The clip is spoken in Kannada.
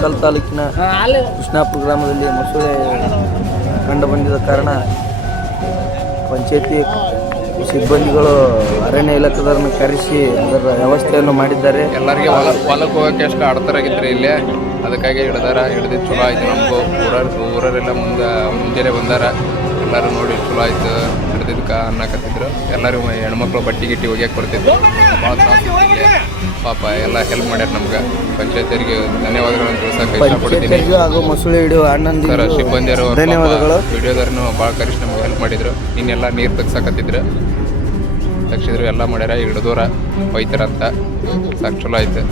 ಕಲ್ ತಾಲೂಕಿನ ಕೃಷ್ಣಾಪುರ ಗ್ರಾಮದಲ್ಲಿ ಮೊಸಳೆ ಕಂಡು ಬಂದಿದ್ದ ಕಾರಣ ಪಂಚಾಯತಿ ಸಿಬ್ಬಂದಿಗಳು ಅರಣ್ಯ ಇಲಾಖೆದವರನ್ನು ಕರೆಸಿ ಅದರ ವ್ಯವಸ್ಥೆಯನ್ನು ಮಾಡಿದ್ದಾರೆ. ಎಲ್ಲರಿಗೆ ಹೊಲಕ್ಕೆ ಹೋಗೋಕ್ಕೆ ಎಷ್ಟು ಅಡತರಾಗಿದ್ದರೆ ಇಲ್ಲೇ, ಅದಕ್ಕಾಗಿ ಹಿಡಿದಿದ್ದು ಚಲೋ ಆಯ್ತು. ನಮಗೂ ಊರರೆಲ್ಲ ಮುಂಜಾನೆ ಬಂದಾರ, ಎಲ್ಲರೂ ನೋಡಿ ಚಲೋ ಆಯ್ತು ಹಿಡಿದಿದ್ದಕ್ಕೆ ಅನ್ನಕತ್ತಿದ್ರು. ಎಲ್ಲರೂ ಹೆಣ್ಮಕ್ಳು ಬಟ್ಟೆ ಗಿಟ್ಟಿ ಒಗ್ಯಕ್ಕೆ ಬರ್ತಿದ್ರು. ಭಾಳ ಪಾಪ ಎಲ್ಲ ಹೆಲ್ಪ್ ಮಾಡ್ಯಾರ ನಮ್ಗೆ. ಪಂಚಾಯತಿಯರಿಗೆ ಧನ್ಯವಾದಗಳನ್ನು ತಿಳಿಸಕ್ಕೆ ಇಷ್ಟಪಡ್ತೀನಿ. ಹಾಗೂ ಮೊಸಳೆ ಹಿಡಿಯುವ ಅಣ್ಣಂದಿರು ಸಿಬ್ಬಂದಿಯವರು ಧನ್ಯವಾದಗಳು. ವಿಡಿಯೋದವ್ರನ್ನು ಭಾಳ ಕರಿಷ್ಠ ನಮ್ಗೆ ಹೆಲ್ಪ್ ಮಾಡಿದ್ರು. ಇನ್ನೆಲ್ಲ ನೀರು ತೆಗ್ಸಕತ್ತಿದ್ರು, ತೆಗ್ಸಿದ್ರು, ಎಲ್ಲ ಮಾಡ್ಯಾರ. ಹಿಡಿದೋರ ಒಯ್ತಾರಂತ ಸಾಕು ಚಲೋ ಆಯ್ತು.